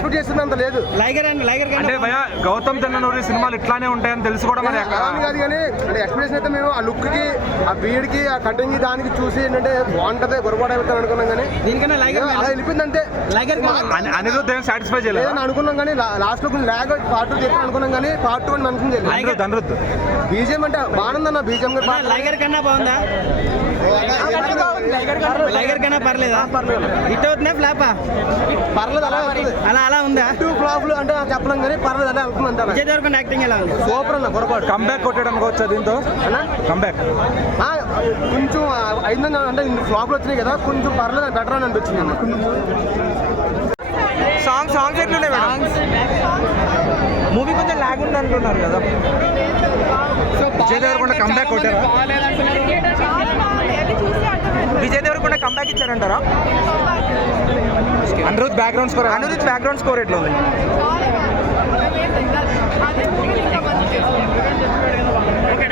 Expect చేస్తుంది అంత లేదు. అంటే భయ గౌతమ్ చంద్రనూరి సినిమాలు ఇట్లానే ఉంటాయని తెలుసు కూడా మరి కాదు కానీ ఎక్స్పెక్టేషన్ అయితే మేము ఆ లుక్ కి ఆ బీడ్ కి ఆ కటింగ్ దానికి చూసి ఏంటంటే బాగుంటది గొడవడ అవుతాం అనుకున్నాం కానీ అలా వెళ్ళిపోయింది అంతే. అనిరుద్ధ్ ఏం సాటిస్ఫై చేయలేదు అనుకున్నాం కానీ లాస్ట్ లో ల్యాగ్ పార్ట్ 2 చేస్తాను అనుకున్నాం కానీ పార్ట్ 2 అని మెన్షన్ చేయలేదు. అనిరుద్ధ్ బీజిఎం అంటే బాగుందన్న బీజిఎం లైగర్ కన్నా బాగుందా? లైగర్ కన్నా పర్లేదా? హిట్ అవుతుందా ఫ్లాపా? పర్లేదు అలా అలా ఉందా? 2 ఫ్లాప్లు అంటే చెప్పలేం కానీ పర్లేదు అలా వెళ్తుంది. విజయ్ దేవరకొండ యాక్టింగ్ ఎలా ఉంది? సూపర్ అన్న పొరపాటు కంబ్యాక్ కొట్టడం అనుకోవచ్చా దీంతో? కంబ్యాక్ కొంచెం అయిందని అంటే ఫ్లాప్లు వచ్చినాయి కదా కొంచెం పర్లేదు బెటర్ అని అనిపించింది అన్న. సాంగ్స్ ఎట్లున్నాయి మేడం? మూవీ కొంచెం లాగ్ ఉంది అంటున్నారు కదా. విజయ్ దేవరకొండ కంబ్యాక్ కొట్టారా? విజయ్ దేవరకొండ కంబ్యాక్ ఇచ్చారంటారా? Anirudh background score Anirudh background score ఎట్లా ఉంది?